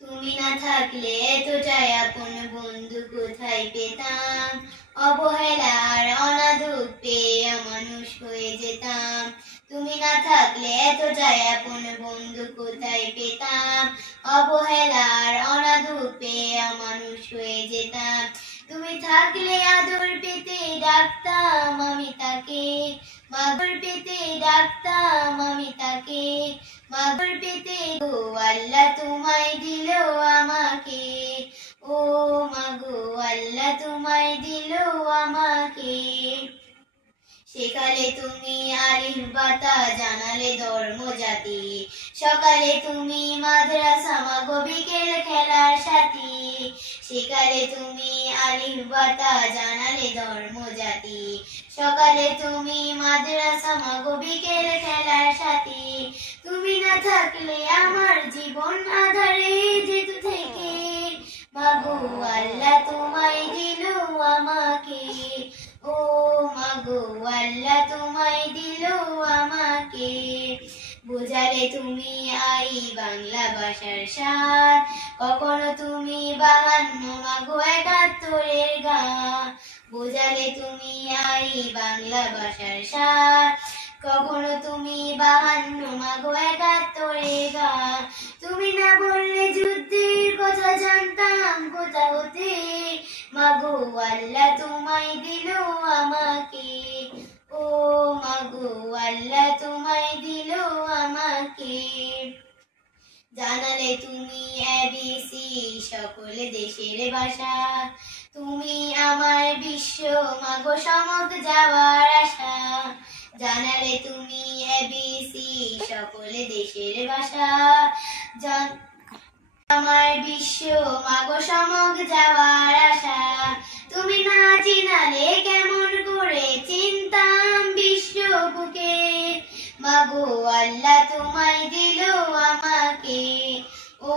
তুমি না থাকলে এতটাই আপন বন্ধু কোথায় পেতাম, অবহেলার অনাদর পেয়ে মানুষ হয়ে যেতাম। তুমি না থাকলে এতটাই আপন বন্ধু কোথায় পেতাম, অবহেলার অনাদর পেয়ে মানুষ হয়ে যেতাম। তুমি থাকলে আদর পেতে ডাকতাম আমি তাকে, মাদর পেতে ডাকতাম আমি তাকে, মাদর পেতে গো আল্লাহ তোমায় দিল আমাকে, ও মাগো আল্লাহ তোমায় দিল আমাকে। সেকালে তুমি আলিফ বাতা জানালে ধর্ম জাতি, সকালে তুমি মাদ্রাসা মাগো বিকেল খেলার সাথী। সেকালে তুমি আলিফ বাতা জানালে ধর্ম জাতি, সকালে তুমি মাদ্রাসা মাগো বিকেল খেলার সাথী। তুমি না থাকলে আমার জীবন আঁধারে যেত থেকে, মাগো আল্লাহ তোমায় দিল আমাকে, ও মাগো আল্লাহ তোমায় দিল আমাকে। বোঝালে তুমি আই বাংলা ভাষার সার, কখনো তুমি 52 মাগো 71-এর গান। বোঝালে তুমি আই বাংলা ভাষার সার, কখনো তুমি 52 মাগো 71-এর গান। তুমি না বললে যুদ্ধের কথা জানতাম কোথা হতে, মাগো আল্লাহ তোমায় দিল আমাকে, ও মাগো আল্লাহ তোমায় দিল আমাকে। জানালে তুমি এবিসি সকল দেশের ভাষা, তুমি আমার বিশ্ব মাগো সমক যাওয়ার আশা। জানালে তুমি এবিসি সকল দেশের ভাষা, আমার বিশ্ব মাগো সমক যাওয়ার আশা। তুমি না চিনালে কেমন করে চিনতাম বিশ্ব বুকে, মাগো আল্লাহ তোমায় দিল আমাকে, ও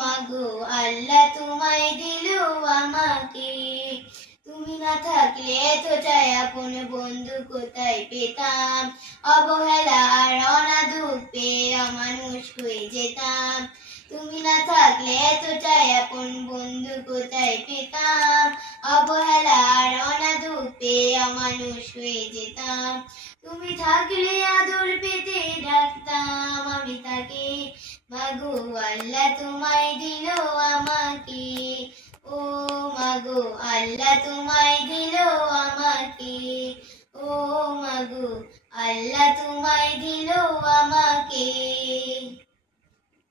মাগো আল্লাহ তোমায় দিল আমাকে। তুমি না থাকলে এতটাই আপন বন্ধু কোথায় পেতাম, অবহেলার অনাদর পেয়ে মানুষ হয়ে যেতাম। তুমি না থাকলে এতটাই আপন বন্ধু কোথায় পেতাম, অবহেলার অনাদর পেয়ে মানুষ হয়ে যেতাম। তুমি থাকলে আদর পেতে ডাকতাম আমি তাকে, মাগো আল্লাহ তোমায় দিল আমাকে, ও মাগো আল্লাহ তোমায় দিল আমাকে, ও মাগো আল্লাহ তোমায় দিল আমাকে।